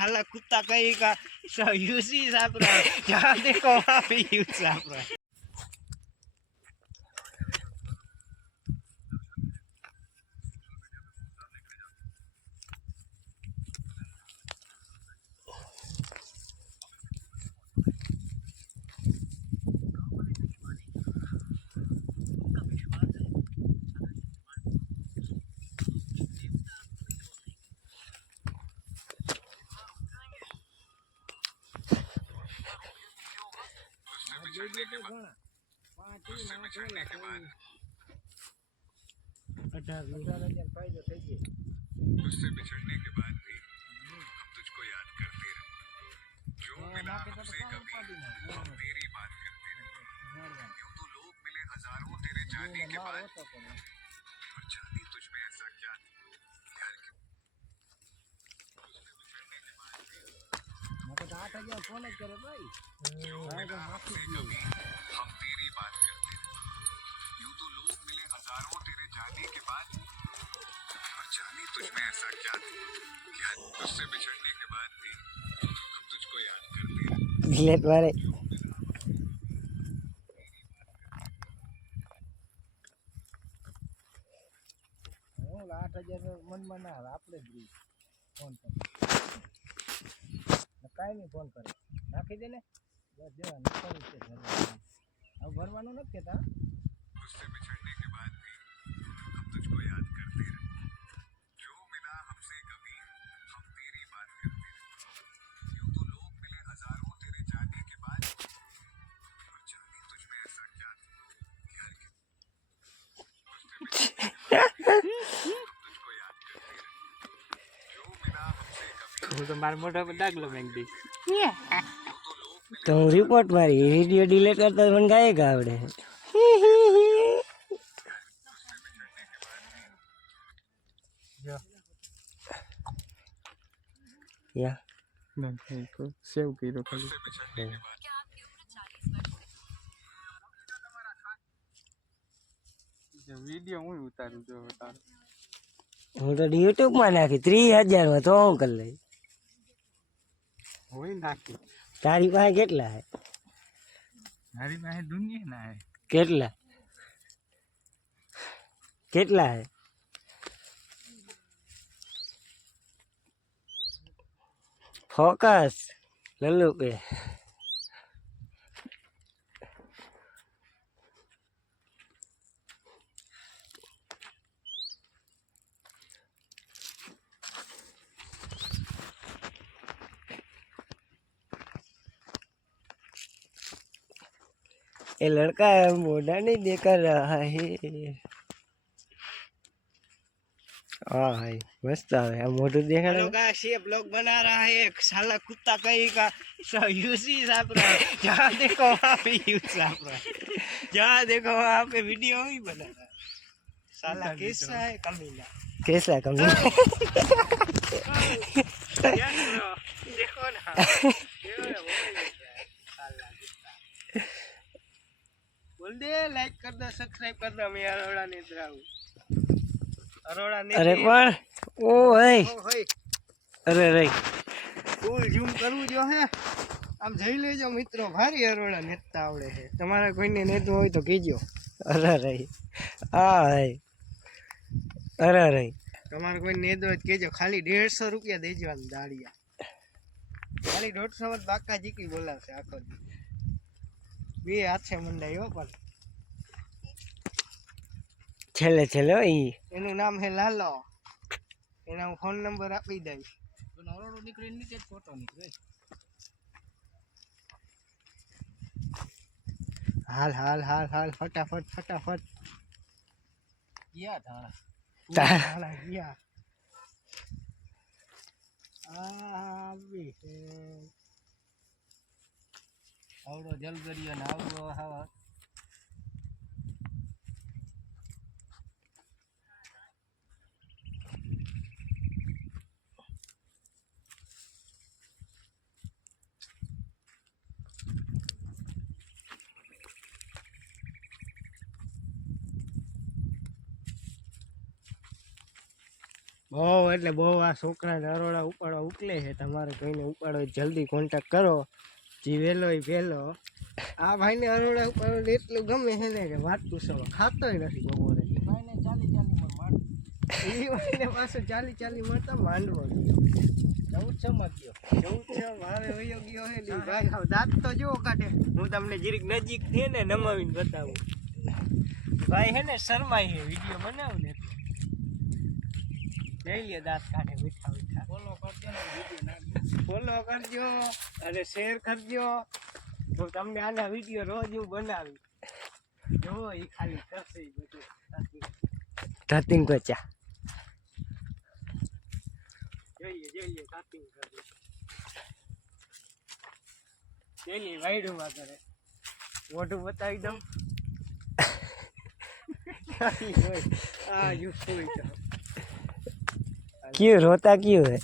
साला कुत्ता कहीं का यूसी साफ रहा है, जहाँ देखो वहाँ पे यूज साफ रहा है। चढ़ने के बाद उससे बिछड़ने के बाद उससे बिछड़ने के बाद भी हम तुझको याद करते रहे। जो मिला हमसे कभी हम तेरी बात करते रहे। यूं तो लोग मिले हजारों तेरे जाने के बाद, पर जाने तुझ में ऐसा क्या था यार, क्यों उससे बिछड़ने के बाद भी जो मिला हमसे कभी हम तेरी बात करते रहे। यूं तो लोग मिले हजारों तेरे जाने के बाद, पर जाने तुझ में ऐसा क्या था यार, उससे बिछड़ने के बाद भी हम तुझको याद करते रहे। लेट वाले હું 8000 મનમાં ના આવે આપણે જ રીત ફોન કરે કાંઈ નહીં ફોન કરે નાખી દે ને બસ દેવાનું કરું છે હવે ભરવાનું નથી કહેતા उससे बिछड़ने के बाद भी हम तुझको याद करते रहे। जो मिला हमसे कभी हम तेरी बात करते रहे। यूं तो लोग मिले हजारों तेरे जाने के बाद, पर जाने तुझ में ऐसा क्या था यार, क्यों उससे बिछड़ने के बाद भी हम तुझको याद करते रहे। जो मिला हमसे कभी હું તો મારા મોઢા પર દાખલો મેંગ દઈશ यूं तो लोग मिले તો હું રિપોર્ટ મારી વિડીયો ડિલીટ કરતા મને ગાયક આવડે उससे बिछड़ने के बाद भी યા સેવ કર્યો ખાલી उससे बिछड़ने के बाद વિડીયો હું ઉતારું જો તાર હું તો યુટ્યુબમાં નાખી 30,000 માં તો હું કરી લઈ હોય નાખી તારી પાસે કેટલા હે મારી પાસે દુનિયા ના હે કેટલા કેટલા હે ફોકસ લલ્લુ पे ये लड़का मोढ़ा नहीं देखा रहा है हाँ भाई मस्त है मोटू देखा हेलो गाइस ये ब्लॉग बना रहा है एक साला कुत्ता कहीं का यूसी साफ रहा है जहाँ देखो वहाँ पे यूज साफ रहा है जहाँ देखो वहाँ पे वीडियो ही बना रहा है साला कैसा है कमीना कैसा है कमीना देखो ना बोल दे लाइक कर दो सब्सक्राइब कर दो मैं अरोड़ा नेत्रा हूँ अरोड़ा नेत्रा अरे पर ओ है अरे रे फूल ઝૂમ કરવું જો હે આમ જઈ લેજો મિત્રો ભારી અરોડા નેતા આવડે છે તમારા કોઈને નેતું હોય તો કહેજો અરે રે આ હે અરે રે તમારે કોઈ નેતો હોય તો કહેજો ખાલી 150 રૂપિયા દેજો આમ દાડિયા ખાલી 150 માં બાકા જીકી બોલાવશે આખો દી બે હાથે મંડાઈ હો પણ છેલ્લે છેલ્લે ઈ એનું નામ હે લાલો એના હું ફોન નંબર આપી દઈશ તો નવરોડો નીકળીને નીચે જ ફોટો નીકળે હાલ હાલ હાલ હાલ ફટાફટ ફટાફટ ગયા થાળા ગયા આવી છે આવડો જલગરિયો ને આવડો હા બહુ એટલે બહુ આ છોકરાને અરોડા ઉપાડવા ઉકલે છે. તમારે કોઈને ઉપાડો હોય જલ્દી કોન્ટેક્ટ કરો. જી વહેલો એ વહેલો. આ ભાઈને અરોડા ઉપાડવા એટલું ગમે છે ને કે વાત પૂછો. ખાતોય નથી બપોરે. ભાઈને 40 મળતા માંડવો. 14 માં ગયો. 14 મારે વયો ગયો હે ને ભાઈ હાવ દાંત તો જો કાઢે. હું તમને જીરીક નજીક થી ને નમાવીને બતાવું. ભાઈ હે ને શરમાઈ હે વિડિયો બનાવું ને લઈ લે દાંત કાઢે મીઠા મીઠા. ફોલો કરજો અને શેર કરજો. તો તમને આના વિડીયો રોજ હું બનાવી જો એ ખાલી કરશે બધું ધતિંગ કોચા જોઈએ ધતિંગ કરે જોઈએ વાઈડમાં કરે મોઢું બતાવી દઉં क्यों रोता क्यों है?